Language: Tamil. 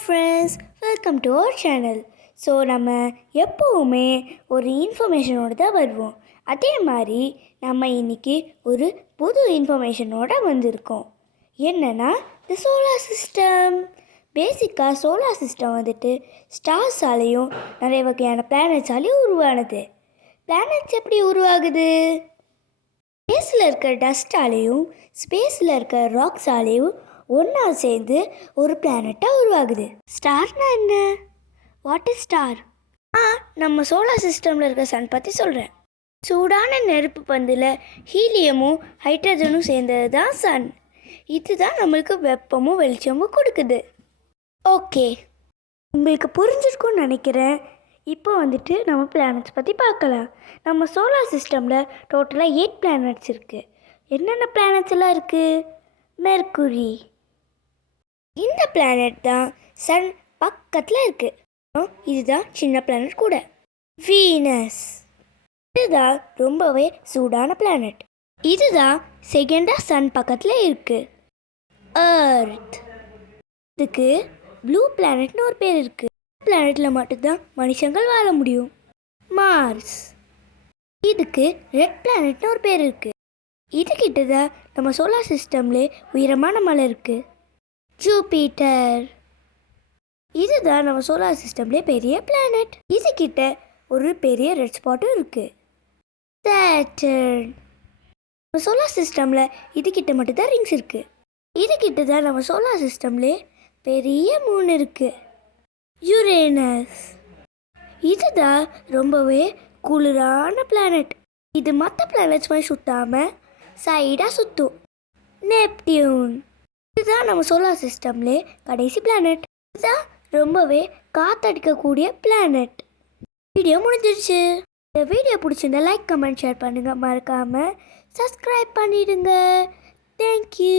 Friends, welcome to our channel. So நம்ம எப்போவுமே ஒரு இன்ஃபர்மேஷனோடு தான் வருவோம். அதே மாதிரி நம்ம இன்றைக்கி ஒரு புது இன்ஃபர்மேஷனோடு வந்திருக்கோம். என்னென்னா இந்த சோலார் சிஸ்டம். பேசிக்காக சோலார் சிஸ்டம் வந்துட்டு ஸ்டார்ஸாலேயும் நிறைய வகையான பிளானட்ஸாலேயும் உருவானது. பிளானட்ஸ் எப்படி உருவாகுது? ஸ்பேஸில் இருக்கிற டஸ்டாலேயும் ஸ்பேஸில் இருக்கிற ராக்ஸாலேயும் ஒன்றா சேர்ந்து ஒரு பிளானட்டாக உருவாகுது. ஸ்டார்னா என்ன? What is star? நம்ம சோலார் சிஸ்டமில் இருக்க சன் பற்றி சொல்கிறேன். சூடான நெருப்பு பந்தில் ஹீலியமும் ஹைட்ரஜனும் சேர்ந்தது தான் சன். இதுதான் நம்மளுக்கு வெப்பமும் வெளிச்சமும் கொடுக்குது. ஓகே, உங்களுக்கு புரிஞ்சிருக்கும்னு நினைக்கிறேன். இப்போ வந்துட்டு நம்ம பிளானட்ஸ் பற்றி பார்க்கலாம். நம்ம சோலார் சிஸ்டமில் டோட்டலாக 8 பிளானட்ஸ் இருக்குது. என்னென்ன பிளானட்ஸ் எல்லாம் இருக்குது? மெர்க்குரி, இந்த பிளானட் தான் சன் பக்கத்தில் இருக்குது. இதுதான் சின்ன பிளானட் கூட. வீனஸ், இதுதான் ரொம்பவே சூடான பிளானட். இதுதான் செகண்டாக சன் பக்கத்தில் இருக்குது. எர்த், இதுக்கு ப்ளூ பிளானட்னு ஒரு பேர் இருக்குது. பிளானட்டில் மட்டும்தான் மனுஷங்கள் வாழ முடியும். மார்ஸ், இதுக்கு ரெட் பிளானட்னு ஒரு பேர் இருக்குது. இதுக்கிட்ட தான் நம்ம சோலார் சிஸ்டம்லே உயரமான மலை இருக்குது. ஜூபிட்டர், இதுதான் நம்ம சோலார் சிஸ்டம்லேயே பெரிய பிளானட். இதுக்கிட்ட ஒரு பெரிய ரெட் ஸ்பாட்டும் இருக்குது. சேட்டர்ன், நம்ம சோலார் சிஸ்டமில் இதுக்கிட்ட மட்டும்தான் ரிங்ஸ் இருக்குது. இதுக்கிட்ட தான் நம்ம சோலார் சிஸ்டம்லே பெரிய மூன் இருக்குது. யுரேனஸ், இதுதான் ரொம்பவே குளிரான பிளானட். இது மற்ற பிளானட்ஸ் மாதிரி சுற்றாமல் சைடாக சுற்றும். நெப்டியூன், இதுதான் நம்ம சோலார் சிஸ்டம்லே கடைசி பிளானட். இதுதான் ரொம்பவே காற்றடிக்கக்கூடிய பிளானட். வீடியோ முடிஞ்சிருச்சு. இந்த வீடியோ பிடிச்சிருந்தா லைக், கமெண்ட், ஷேர் பண்ணுங்கள். மறக்காமல் சப்ஸ்கிரைப் பண்ணிடுங்க. தேங்க்யூ.